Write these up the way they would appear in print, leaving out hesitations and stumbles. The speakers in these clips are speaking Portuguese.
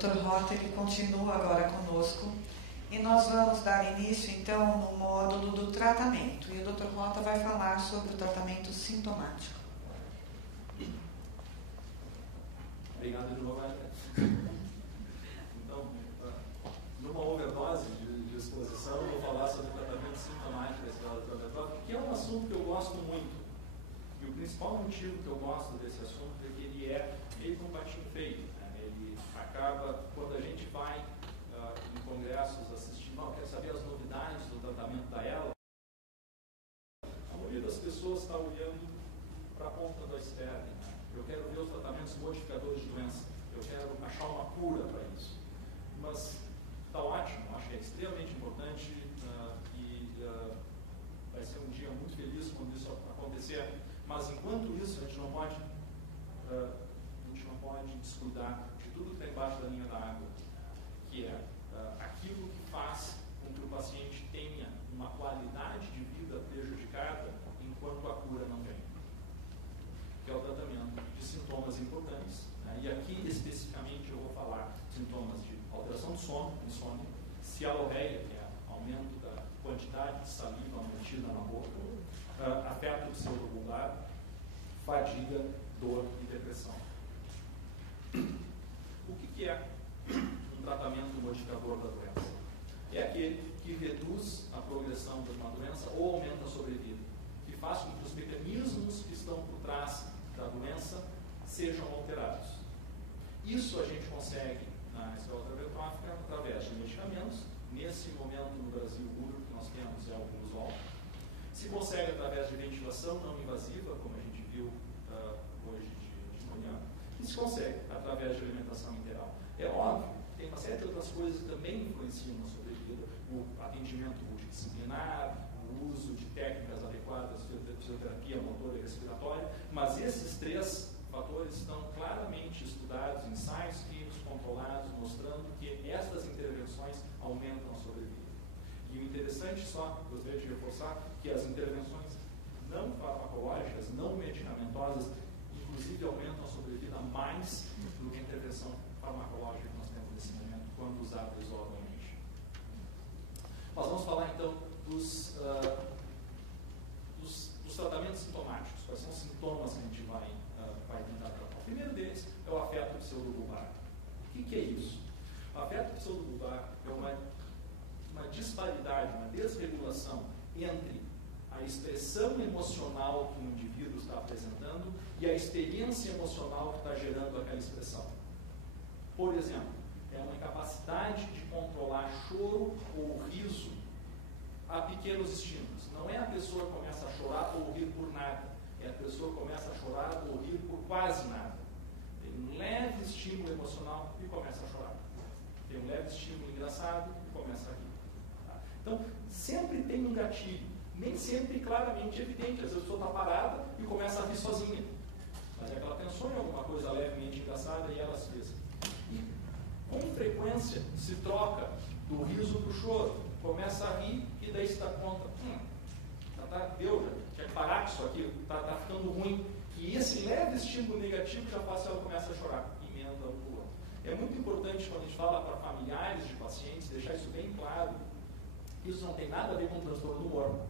Dr. Rota ele continua agora conosco e nós vamos dar início então no módulo do tratamento. E o Dr. Rota vai falar sobre o tratamento sintomático. Obrigado de novo. Então, numa overdose de exposição, eu vou falar sobre o tratamento sintomático da esclerose plaquetótica, que é um assunto que eu gosto muito. E o principal motivo que eu gosto desse assunto é que ele é meio que um patinho feio. Né? Ele acaba, quando a gente vai em congressos assistir, quer saber as novidades do tratamento da ELA, a maioria das pessoas está olhando para a ponta do iceberg. Né? Eu quero ver os tratamentos modificadores de doença. Eu quero achar uma cura para isso. Mas está ótimo, acho que é extremamente importante e vai ser um dia muito feliz quando isso acontecer. Mas enquanto isso, a gente não pode descuidar de tudo que está embaixo da linha da água, que é aquilo que faz com que o paciente tenha uma qualidade de vida prejudicada enquanto a cura não vem, que é o tratamento de sintomas importantes. Né? E aqui, especificamente, eu vou falar sintomas de alteração do sono, insônia, cialorreia, que é aumento da quantidade de saliva mantida na boca, afeto pseudobulbar, fadiga, dor e depressão. O que é um tratamento modificador da doença? É aquele que reduz a progressão de uma doença ou aumenta a sobrevida, que faz com que os mecanismos que estão por trás da doença sejam alterados. Isso a gente consegue na esclerose plaquetótica através de medicamentos. Nesse momento no Brasil, o único que nós temos é o Albuterol. Se consegue através de ventilação não invasiva, como a gente viu hoje de manhã, e se consegue através de alimentação integral. É óbvio, tem uma série de outras coisas que também influenciam na sobrevida: o atendimento multidisciplinar, o uso de técnicas adequadas de fisioterapia motora e respiratória, mas esses três fatores estão claramente estudados, ensaios clínicos controlados, mostrando que estas intervenções aumentam a sobrevida. E o interessante, só gostaria de reforçar, que as intervenções não farmacológicas, não medicamentosas, inclusive aumentam a sobrevida mais do que a intervenção farmacológica que nós temos nesse momento, quando usada isoladamente. Nós vamos falar então dos tratamentos sintomáticos. Quais são os sintomas que a gente vai tentar tratar? O primeiro deles é o afeto pseudobulbar. O que é isso? O afeto pseudobulbar é uma disparidade, uma desregulação entre a expressão emocional que o indivíduo está apresentando e a experiência emocional que está gerando aquela expressão. Por exemplo, é uma incapacidade de controlar choro ou riso a pequenos estímulos. Não é a pessoa que começa a chorar ou rir por nada. É a pessoa que começa a chorar ou rir por quase nada. Tem um leve estímulo emocional e começa a chorar. Tem um leve estímulo engraçado e começa a rir. Tá? Então, sempre tem um gatilho. Nem sempre claramente evidente. Às vezes a pessoa está parada e começa a rir sozinha. Mas é que ela pensou em alguma coisa levemente engraçada e ela se fez. E, com frequência, se troca do riso para o choro. Começa a rir e daí se dá conta, deu, já tinha que parar com isso aqui, está ficando ruim. E esse leve estímulo negativo já faz que ela começa a chorar, emenda um para o outro. É muito importante quando a gente fala para familiares de pacientes, deixar isso bem claro. Isso não tem nada a ver com transtorno do humor.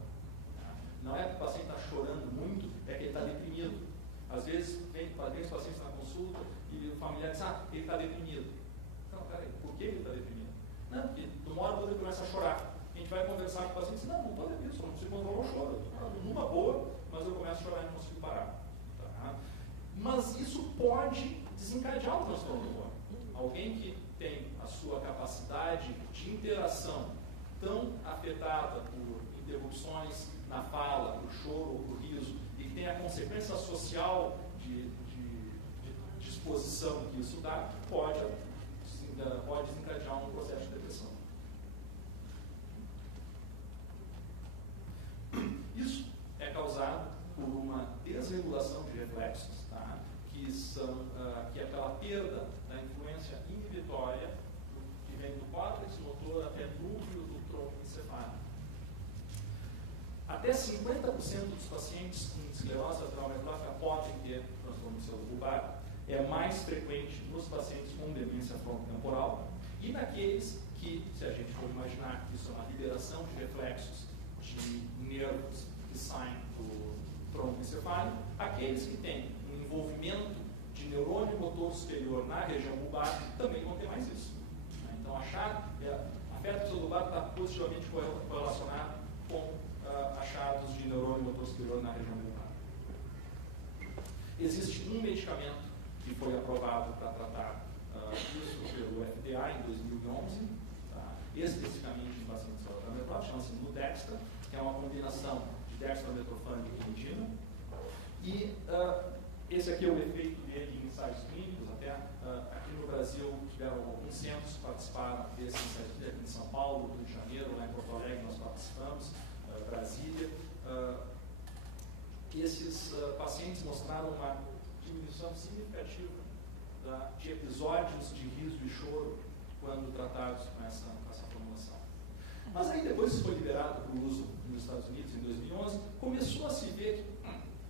Não é que o paciente está chorando muito, é que ele está deprimido. Às vezes vem os pacientes na consulta e o familiar diz, ele está deprimido. Não, peraí, por que ele está deprimido? Não, porque de uma hora ou outra ele começa a chorar. A gente vai conversar com o paciente e diz, não estou deprimido, só não consigo controlar o choro. Eu estou chorando numa boa, mas eu começo a chorar e não consigo parar. Tá? Mas isso pode desencadear o transtorno do humor. Alguém que tem a sua capacidade de interação tão afetada por interrupções na fala, por choro ou por riso, e que tem a consequência social de exposição que isso dá, pode desencadear um processo de depressão. Isso é causado por uma desregulação de reflexos, tá? que é aquela perda da influência inibitória que vem do córtex motor até núcleo do tronco encefálico. Até 50% dos pacientes com esclerose lateral amiotrófica podem ter transtorno pseudobulbar. é mais frequente nos pacientes com demência frontotemporal e naqueles que, se a gente for imaginar que isso é uma liberação de reflexos de nervos que saem do tronco encefálico, aqueles que têm um envolvimento de neurônio motor superior na região bulbar também vão ter mais isso. Então, afeto pseudobulbar está positivamente correlacionado com achados de neurônio motor superior na região bulbar. Existe um medicamento que foi aprovado para tratar isso pelo FDA em 2011, tá? Especificamente em pacientes com chama-se Nudextra, que é uma combinação de dextrometorfano e quinidina. E esse aqui é o efeito dele em ensaios clínicos. Até aqui no Brasil tiveram alguns centros que participaram desse ensaio clínico, aqui em São Paulo, Rio de Janeiro, lá em Porto Alegre nós participamos, Brasília. Esses pacientes mostraram uma diminuição significativa de episódios de riso e choro quando tratados com essa formulação. Mas aí depois isso foi liberado para o uso nos Estados Unidos em 2011, começou a se ver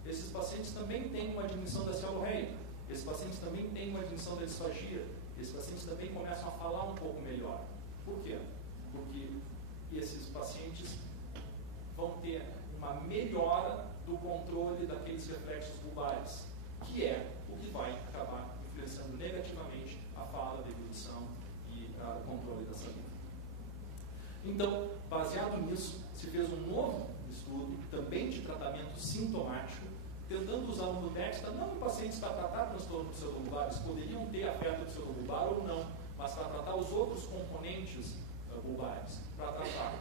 que esses pacientes também têm uma diminuição da cialorreia, esses pacientes também têm uma diminuição da disfagia, esses pacientes também começam a falar um pouco melhor. Por quê? Porque esses pacientes vão ter uma melhora do controle daqueles reflexos bulbares, que é o que vai acabar influenciando negativamente a fala, a deglutição e o controle da saliva. Então, baseado nisso, se fez um novo estudo, também de tratamento sintomático, tentando usar o Nudextra não em pacientes para tratar transtornos pseudobulbares, poderiam ter afeto pseudobulbar ou não, mas para tratar os outros componentes bulbares, para tratar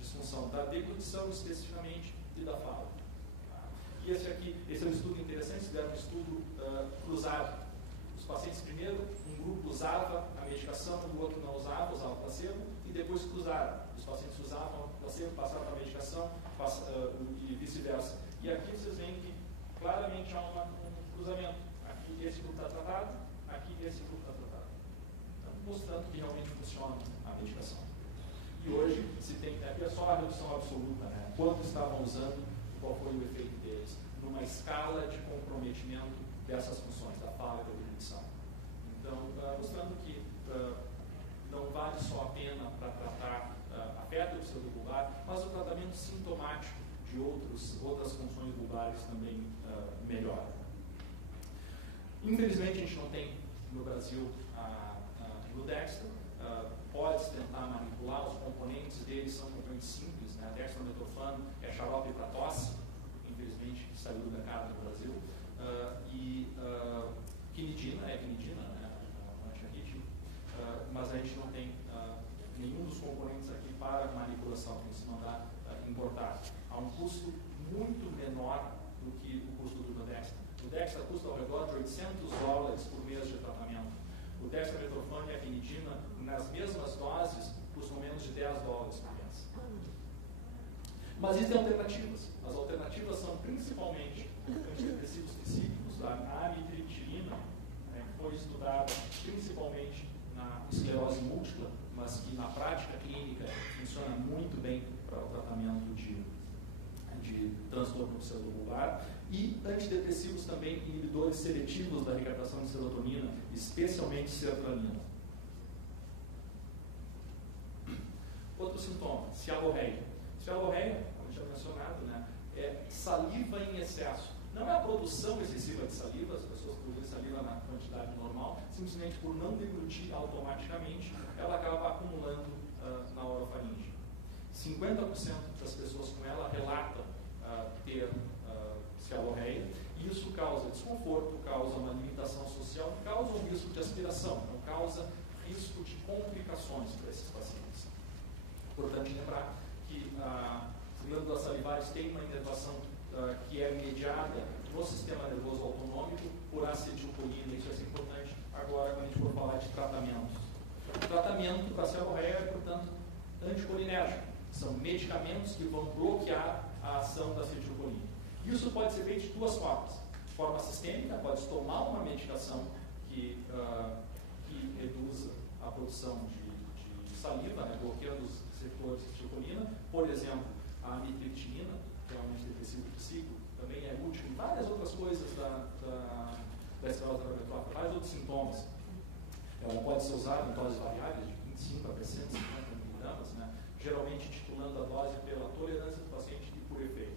disfunção da deglutição especificamente e da fala. E esse é um estudo interessante, fizeram um estudo cruzado. Os pacientes, primeiro, um grupo usava a medicação, o outro não usava placebo, e depois cruzaram. Os pacientes usavam placebo, passavam a medicação e vice-versa. E aqui vocês veem que claramente há um cruzamento. Aqui esse grupo está tratado, aqui esse grupo está tratado. Então, mostrando que realmente funciona a medicação. E hoje se tem, aqui é só a redução absoluta, né? Quanto estavam usando, qual foi o efeito deles, numa escala de comprometimento dessas funções, da fala e da deglutição. Então, mostrando que não vale só a pena para tratar afeto pseudobulbar, mas o tratamento sintomático de outras funções bulbares também melhora. Infelizmente, a gente não tem no Brasil a Nudextra. Pode tentar manipular, os componentes deles são componentes simples, né? Dextrometorfano é xarope para tosse, infelizmente saiu do mercado no Brasil, e quinidina, né? Antiarrítmico, mas a gente não tem nenhum dos componentes aqui para manipulação, tem que se mandar importar. Há um custo muito menor do que o custo do Nudextra. O Nudextra custa ao redor de $800 por mês de tratamento. O dextrometorfano e a quinidina, nas mesmas doses, custam menos de $10 por mês. Mas existem alternativas. As alternativas são principalmente antidepressivos psíquicos, a amitriptilina, que foi estudada principalmente na esclerose múltipla, mas que na prática clínica funciona muito bem para o tratamento de transtorno pseudobulbar, e antidepressivos também inibidores seletivos da recaptação de serotonina, especialmente sertralina. Outro sintoma, cialorreia. Cialorreia, como já mencionado, né, é saliva em excesso. Não é a produção excessiva de saliva, as pessoas produzem saliva na quantidade normal, simplesmente por não deglutir automaticamente, ela acaba acumulando na orofaringe. 50% das pessoas com ela relatam ter cialorreia, e isso causa desconforto, causa uma limitação social, causa um risco de aspiração, não causa risco de complicações para esses pacientes. Importante lembrar que as glândulas salivares têm uma inervação que é mediada no sistema nervoso autonômico por acetilcolina, isso é importante agora quando a gente for falar de tratamentos. O tratamento para a cialorreia é, portanto, anticolinérgico. São medicamentos que vão bloquear a ação da acetilcolina. Isso pode ser feito de duas formas. De forma sistêmica, pode tomar uma medicação que reduza a produção de saliva, né, bloqueando os receptores de acetilcolina. Por exemplo, a amitriptilina, que é um antidepressivo psíquico, também é útil em várias outras coisas da esclerose amiotrófica, vários outros sintomas. Ela pode ser usada em doses variáveis, de 25 a 350 miligramas, né? Geralmente titulando a dose pela tolerância do paciente e por efeito.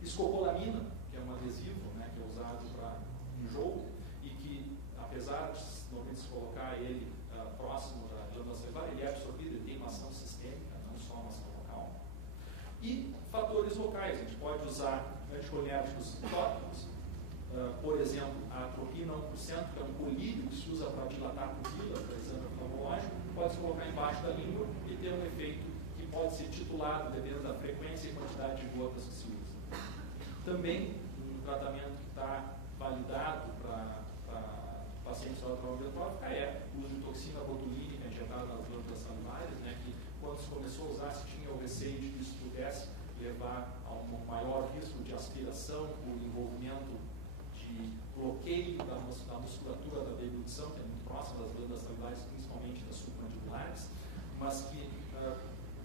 Escopolamina, que é um adesivo, né, que é usado para enjoo, e que, apesar de normalmente se colocar ele próximo da glândula salivar, ele é absorvido, ele tem uma ação sistêmica, não só uma ação local. E fatores locais, a gente pode usar anticolinérgicos tópicos, por exemplo, a atropina 1%, que é um colírio que se usa para dilatar a pupila, para exame oftalmológico, pode se colocar embaixo da língua e ter um efeito que pode ser titulado, dependendo da frequência e quantidade de gotas que se usa. Também, um tratamento que está validado para pacientes com esclerose amiotrófica é o uso de toxina botulínica injetada nas glândulas salivares, né, que quando se começou a usar, se tinha o receio de que isso pudesse levar a um maior risco de aspiração por envolvimento de bloqueio da musculatura da deglutição, que é muito próxima das glândulas salivares, principalmente das submandibulares, mas que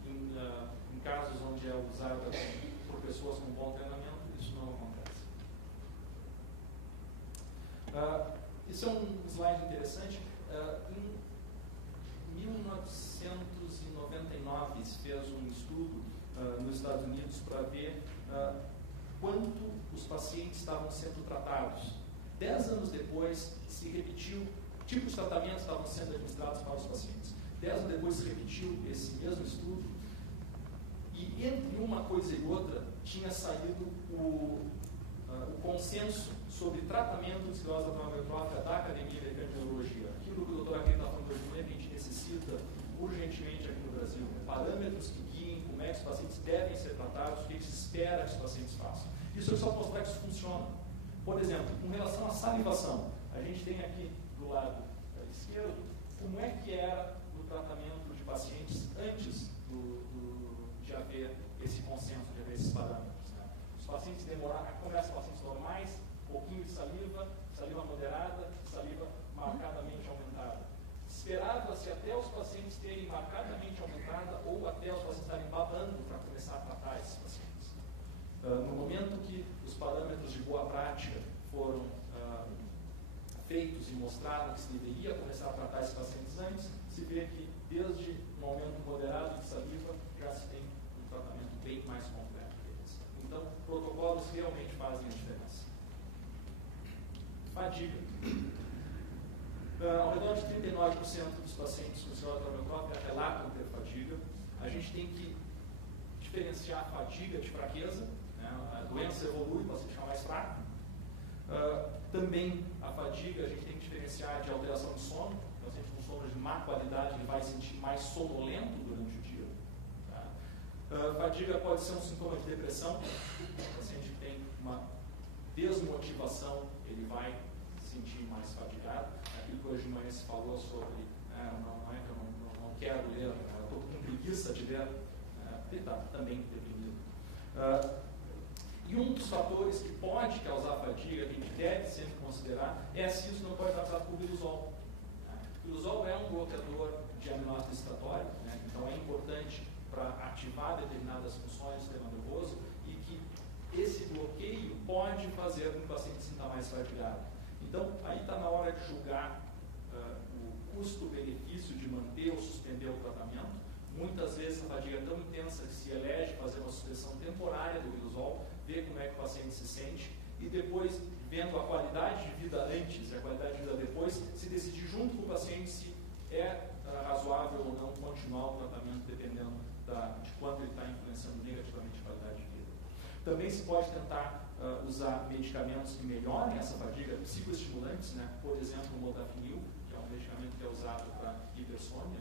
em casos onde é usada por pessoas com bom treinamento, isso não acontece. Isso é um slide interessante. Em 1999 se fez um estudo nos Estados Unidos para ver quanto os pacientes estavam sendo tratados. 10 anos depois se repetiu, tipos de tratamentos estavam sendo administrados para os pacientes. 10 anos depois se repetiu esse mesmo estudo e entre uma coisa e outra tinha saído o consenso sobre tratamento de esclerose amiotrófica da Academia Americana de Neurologia. Aquilo que o Dr. Aquino está falando hoje, que a gente necessita urgentemente aqui no Brasil. Parâmetros que guiem como é que os pacientes devem ser tratados, o que se espera que os pacientes façam. Isso é só mostrar que isso funciona. Por exemplo, com relação à salivação, a gente tem aqui do lado esquerdo como é que era o tratamento de pacientes antes de haver esse consenso, de haver esses parâmetros. Né? Os pacientes demoraram, começam pacientes normais, pouquinho de saliva, saliva moderada, saliva marcadamente aumentada. Esperava-se até os pacientes terem marcadamente aumentada ou até os pacientes estarem babando para começar a tratar esses pacientes. No momento que os parâmetros de boa prática foram feitos e mostraram que se deveria começar a tratar esses pacientes antes, se vê que desde um aumento moderado de saliva já se tem um tratamento bem mais completo deles. Então, protocolos realmente fazem a diferença. Fadiga. Ao redor de 39% dos pacientes com esclerose amiotrófica relatam ter fadiga. A gente tem que diferenciar a fadiga de fraqueza. Né? A doença evolui, o paciente fica mais fraco. Também a fadiga a gente tem que diferenciar de alteração de sono. O paciente com sono de má qualidade ele vai se sentir mais sonolento durante o dia. Tá? Fadiga pode ser um sintoma de depressão. O paciente que tem uma desmotivação, ele vai se sentir mais fadigado. Aquilo que hoje de manhã se falou sobre não é que eu não quero ler, eu estou com preguiça de ler, ele está também deprimido. E um dos fatores que pode causar fadiga, que a gente deve sempre considerar, é se isso não pode estar tratado por biluzol. O biluzol é um bloqueador de aminoácido excitatório, né? Então é importante para ativar determinadas funções do sistema nervoso e que esse bloqueio pode fazer com que o paciente se sinta mais fadigado. Então, aí está na hora de julgar o custo-benefício de manter ou suspender o tratamento. Muitas vezes a fadiga é tão intensa que se elege fazer uma suspensão temporária do biluzol, ver como é que o paciente se sente e depois, vendo a qualidade de vida antes e a qualidade de vida depois, se decidir junto com o paciente se é razoável ou não continuar o tratamento dependendo de quanto ele está influenciando negativamente a qualidade de vida. Também se pode tentar usar medicamentos que melhorem essa fadiga, psicoestimulantes, né? Por exemplo, o modafinil, que é um medicamento que é usado para hipersônia,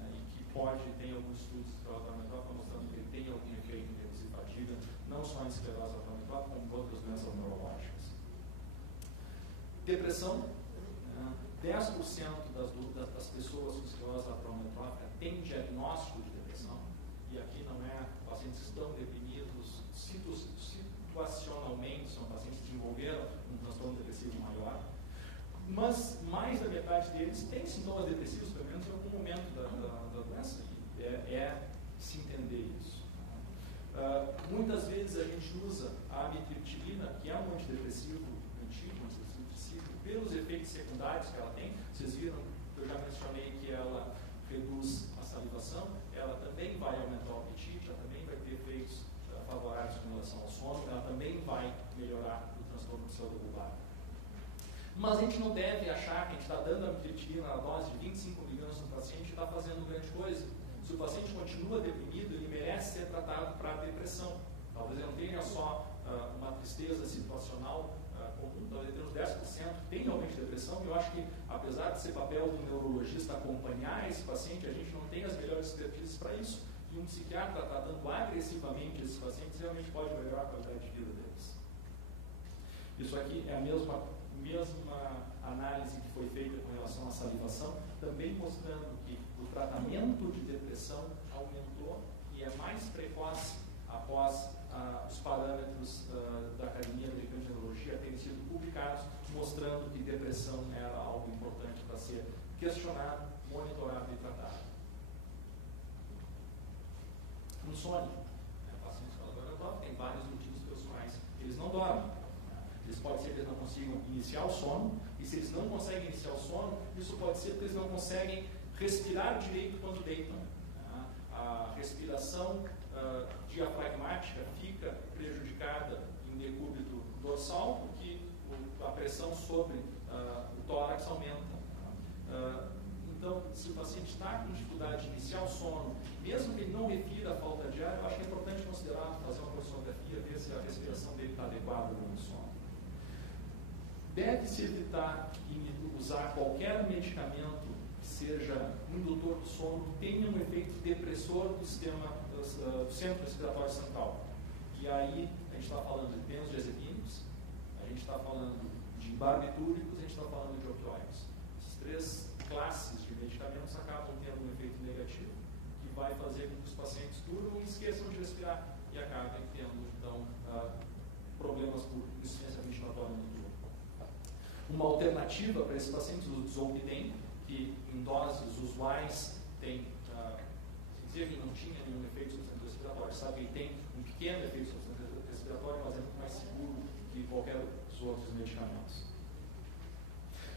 e que tem alguns estudos de esclerose amiotrófica mostrando que ele tem algum efeito em reduzir fadiga, não só em esclerose amiotrófica, como em outras doenças neurológicas. Depressão, 10% das pessoas com esclerose amiotrófica têm diagnóstico de depressão, e aqui não é pacientes que estão deprimidos situacionalmente, são pacientes que desenvolveram um transtorno depressivo maior, mas mais da metade deles tem sintomas depressivos, pelo menos em algum momento da doença, e é se entender isso. Muitas vezes a gente usa a amitriptilina, que é um antidepressivo antigo, antidepressivo tricíclico, pelos efeitos secundários que ela tem. Vocês viram, eu já mencionei que ela reduz a salivação, ela também vai aumentar o apetite, ela também vai ter efeitos favoráveis com relação ao sono, ela também vai melhorar o transtorno pseudobulbar. Mas a gente não deve achar que a gente está dando amitriptilina na dose de 25 mg no paciente e está fazendo grande coisa. Se o paciente continua deprimido, ele merece ser tratado para depressão. Talvez ele não tenha só uma tristeza situacional comum, talvez ele tenha uns 10% que tem realmente depressão, e eu acho que, apesar de ser papel do neurologista acompanhar esse paciente, a gente não tem as melhores expertises para isso. E um psiquiatra tratando agressivamente esses pacientes realmente pode melhorar a qualidade de vida deles. Isso aqui é a mesma análise que foi feita com relação à salivação, também mostrando que o tratamento de depressão aumentou e é mais precoce após os parâmetros da Academia Americana de Neurologia terem sido publicados, mostrando que depressão era algo importante para ser questionado, monitorado e tratado. Insônia. Pacientes com laboratório têm vários motivos pelos quais eles não dormem. Pode ser que eles não consigam iniciar o sono, e se eles não conseguem iniciar o sono, isso pode ser porque eles não conseguem respirar direito quando deitam. A respiração diafragmática fica prejudicada em decúbito dorsal, porque a pressão sobre o tórax aumenta. Então, se o paciente está com dificuldade de iniciar o sono, mesmo que ele não refira a falta de ar, eu acho que é importante considerar fazer uma polissonografia, ver se a respiração dele está adequada no sono. Deve-se evitar usar qualquer medicamento que seja indutor do sono, que tenha um efeito depressor do sistema do centro respiratório central. E aí a gente está falando de benzodiazepínicos, a gente está falando de barbitúricos, a gente está falando de opioides. Essas três classes de medicamentos acabam tendo um efeito negativo, que vai fazer com que os pacientes durmam e esqueçam de respirar e acabem tendo, então, problemas por insuficiência ventilatória noturna. Uma alternativa para esses pacientes, o zolpidem, que em doses usuais tem, dizer que não tinha nenhum efeito sobre o sistema respiratório, sabe que ele tem um pequeno efeito sobre o sistema respiratório, mas é muito mais seguro que qualquer dos outros medicamentos.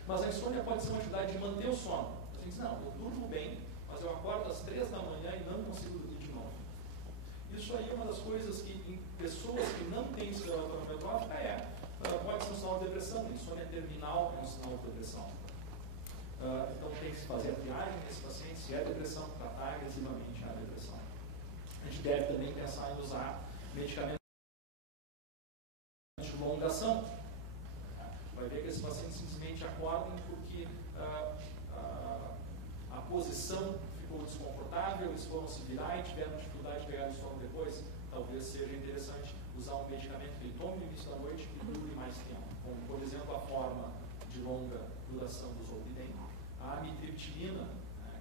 Mas a insônia pode ser uma atividade de manter o sono. A gente diz, não, eu durmo bem, mas eu acordo às 3 da manhã e não consigo dormir de novo. Isso aí é uma das coisas que, em pessoas que não têm esclerose amiotrófica, pode ser um sinal de depressão. Insônia terminal é um sinal de depressão. Então tem que se fazer a triagem desse paciente, se é depressão, tratar agressivamente a depressão. A gente deve também pensar em usar medicamentos de longa ação. Vai ver que esses pacientes simplesmente acordam porque a posição ficou desconfortável, eles foram se virar e tiveram dificuldade de pegar o sono depois. Talvez seja interessante usar um medicamento que ele tome no início da noite e dure mais tempo, como, por exemplo, a forma de longa duração do zolpidem. A amitriptilina,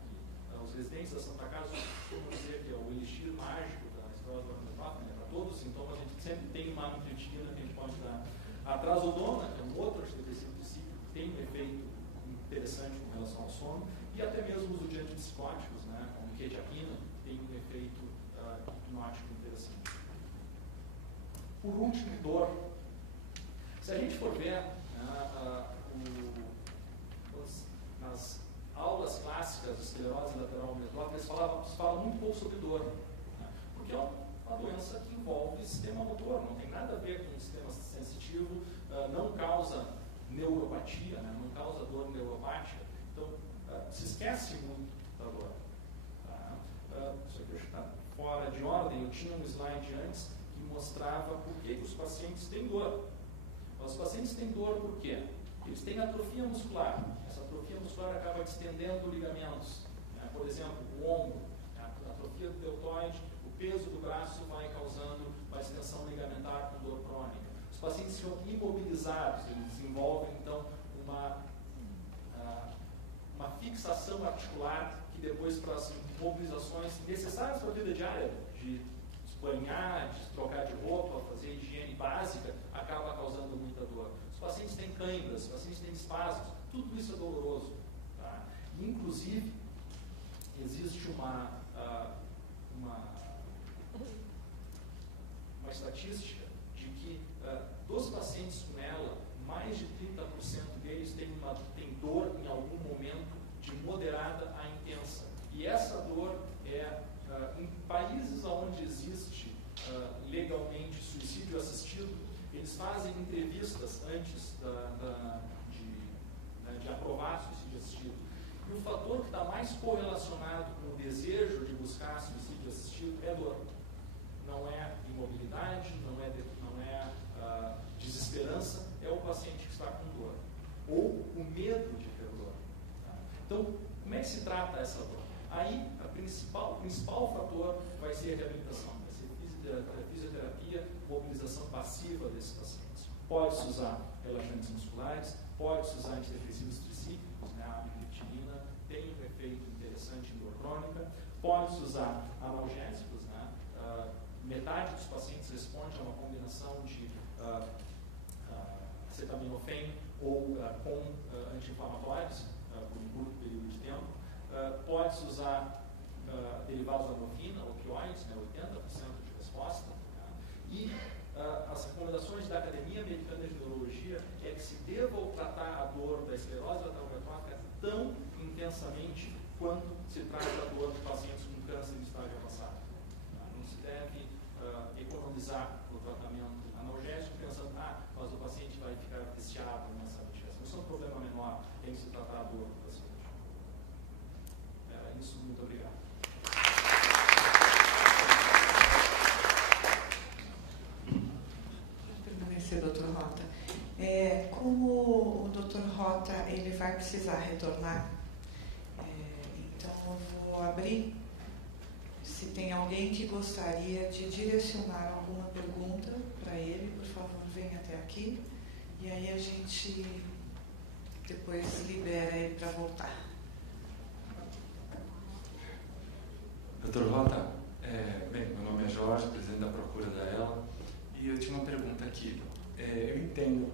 que os residentes da Santa Casa costumam dizer que é o elixir mágico da esclerose amiotrófica, para todos os sintomas a gente sempre tem uma amitriptilina que a gente pode dar. A trazodona, que é um outro antidepressivo tricíclico, tem um efeito interessante com relação ao sono, e até mesmo os antipsicóticos, como quetiapina, tem um efeito hipnótico interessante. Por último, dor. Se a gente for ver nas aulas clássicas de esclerose lateral amiotrófica, eles falam muito pouco sobre dor, porque é uma doença que envolve o sistema motor, não tem nada a ver com o sistema sensitivo, não causa neuropatia, não causa dor neuropática, então se esquece muito da dor. Isso aqui está fora de ordem, eu tinha um slide antes que mostrava por que os pacientes têm dor. Os pacientes têm dor por quê? Eles têm atrofia muscular. Essa atrofia muscular acaba distendendo ligamentos. Por exemplo, o ombro, a atrofia do deltoide, o peso do braço vai causando uma extensão ligamentar com dor crônica. Os pacientes ficam imobilizados, eles desenvolvem então uma fixação articular que depois, para as mobilizações necessárias para a vida diária, de banhar, de trocar de roupa, fazer higiene básica, acaba causando muita dor. Os pacientes têm câimbras, os pacientes têm espasmos, tudo isso é doloroso. Tá? Inclusive, existe uma estatística de que dos pacientes com ela, mais de 30% deles tem dor em algum momento de moderada a intensa. E essa dor em países onde existe legalmente suicídio assistido, eles fazem entrevistas antes de aprovar suicídio assistido. E o fator que está mais correlacionado com o desejo de buscar suicídio assistido é dor. Não é imobilidade, não é desesperança, é o paciente que está com dor. Ou o medo de ter dor. Tá? Então, como é que se trata essa dor? Aí, o principal fator vai ser a reabilitação, vai ser fisioterapia, mobilização passiva desses pacientes. Pode-se usar relaxantes musculares, pode-se usar antidepressivos tricíclicos, né? A amitriptilina tem um efeito interessante em dor crônica, pode-se usar analgésicos, né? Metade dos pacientes responde a uma combinação de acetaminofén ou com anti-inflamatórios por um curto período de tempo. Pode-se usar derivados da morfina, opioides, né, 80% de resposta. E as recomendações da Academia Americana de Neurologia é que se deva tratar a dor da esclerose lateral amiotrófica tão intensamente quanto se trata a dor de pacientes com câncer de estágio avançado. Não se deve economizar o tratamento analgésico pensando, mas o paciente vai ficar viciado nessa analgésica. Isso é um problema menor, tem que se tratar a dor do paciente. Era isso, muito obrigado. Permanecer, Dr. Rota. Como o Dr. Rota ele vai precisar retornar, então eu vou abrir. Se tem alguém que gostaria de direcionar alguma pergunta para ele, por favor, venha até aqui. E aí a gente depois libera ele para voltar. Dr. Rota, meu nome é Jorge, presidente da Procura da ELA, e eu tinha uma pergunta aqui. Eu entendo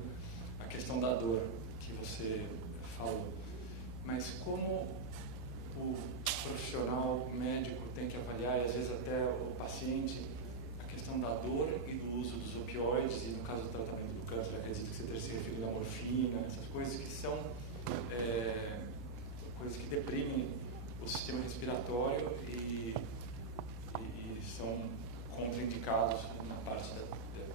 a questão da dor que você falou, mas como o profissional médico tem que avaliar, e às vezes até o paciente, a questão da dor e do uso dos opioides, e no caso do tratamento do câncer, acredito que você tenha se referido à morfina, essas coisas que são coisas que deprimem o sistema respiratório e são contraindicados na parte da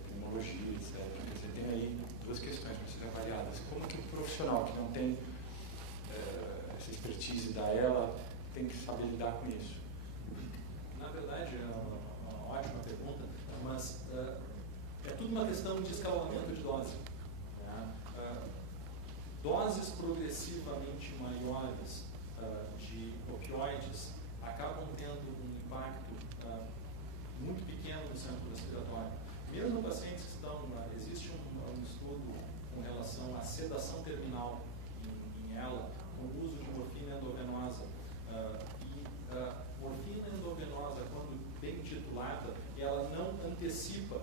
pneumologia, etc. Você tem aí duas questões para serem avaliadas. Como que o profissional que não tem essa expertise da ELA tem que saber lidar com isso? Na verdade, é uma ótima pergunta, mas é tudo uma questão de escalonamento de dose. Né? Doses progressivamente maiores de opioides acabam tendo um impacto muito pequeno no centro respiratório. Mesmo pacientes que estão... existe um estudo com relação à sedação terminal em ELA, com o uso de morfina endovenosa. Morfina endovenosa, quando bem titulada, ela não antecipa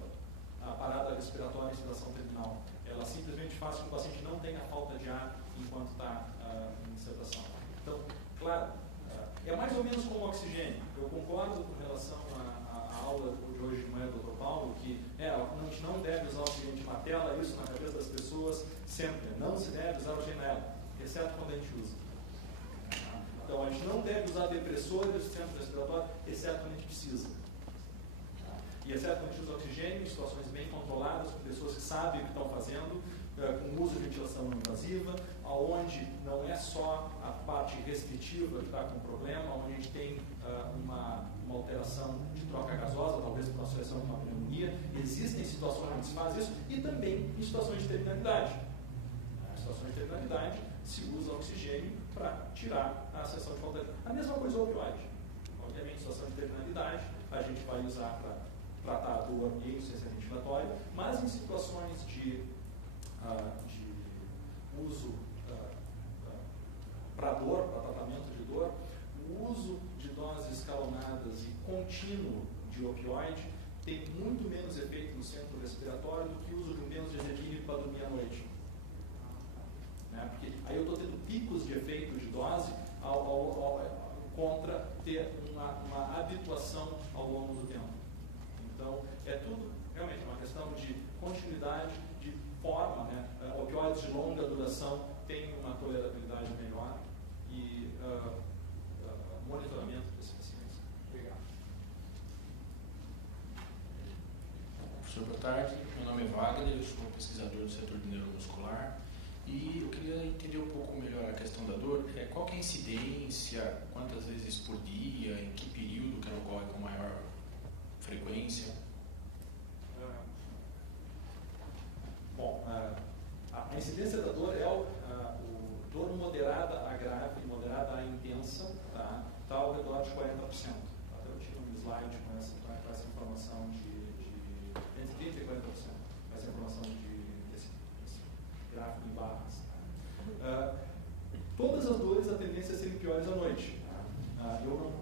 a parada respiratória em sedação terminal. Ela simplesmente faz com que o paciente não tenha falta de ar enquanto está em sedação. Então, claro, é mais ou menos como o oxigênio. Eu concordo com relação à aula de hoje de manhã do Dr. Paulo, que a gente não deve usar oxigênio na tela, isso na cabeça das pessoas sempre. Não se deve usar oxigênio nela, exceto quando a gente usa. Então, a gente não deve usar depressores do centro respiratório, exceto quando a gente precisa. E exceto quando a gente usa oxigênio em situações bem controladas, com pessoas que sabem o que estão fazendo, com uso de ventilação não invasiva, onde não é só a parte restritiva que está com problema, onde a gente tem uma alteração de troca gasosa, talvez por uma associação com uma pneumonia. Existem situações onde se faz isso, e também em situações de terminalidade. Em situações de terminalidade, se usa oxigênio para tirar a sensação de falta de ar. A mesma coisa o opioide. Obviamente, em situação de terminalidade, a gente vai usar para tratar a dor e insuficiência ventilatória, mas em situações de uso para dor, para tratamento de dor, o uso de doses escalonadas e contínuo de opioide tem muito menos efeito no centro respiratório do que o uso de um benzodiazepínico para dormir à noite. Né? Porque aí eu estou tendo picos de efeito de dose contra ter uma habituação ao longo do tempo. Então, é tudo realmente uma questão de continuidade, de forma, né? O opioide esteroides de longa duração têm uma tolerabilidade melhor e monitoramento desses pacientes. Obrigado. Professor, boa tarde. Meu nome é Wagner, eu sou pesquisador do setor de neuromuscular e eu queria entender um pouco melhor a questão da dor. Qual que é a incidência, quantas vezes por dia, em que período que ela ocorre com maior frequência? Bom, a incidência da dor é o dor moderada a grave, moderada a intensa, tá ao redor de 40%. Até eu tinha um slide com essa informação de entre 30% e 40%, essa informação desse gráfico em barras. Todas as dores, a tendência é serem piores à noite. Eu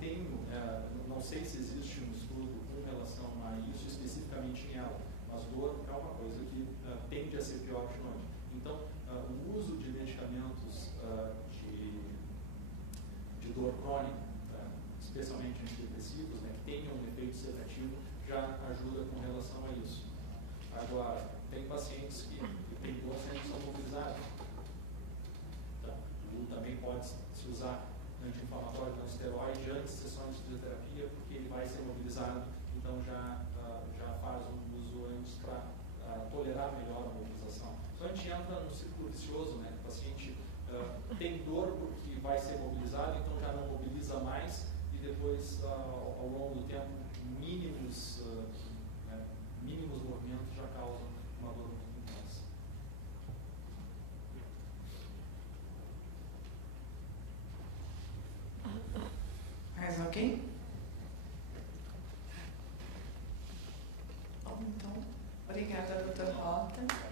não sei se existe um estudo com relação a isso especificamente em ela, mas dor é uma coisa que tende a ser pior de noite. Então, o uso de medicamentos de dor crônica, especialmente antidepressivos, que tenham um efeito sedativo, já ajuda com relação a isso. Agora, tem pacientes que têm dor sempre são mobilizados. Também pode se usar anti-inflamatório não esteroide antes de sessões de fisioterapia, porque ele vai ser mobilizado, então já faz um uso antes para tolerar melhor a mobilização. Então a gente entra no círculo vicioso, né? O paciente tem dor porque vai ser mobilizado, então já não mobiliza mais e depois, ao longo do tempo, mínimos movimentos já causam uma dor muito intensa. Mais alguém? Bom, então, obrigada, doutor Rota.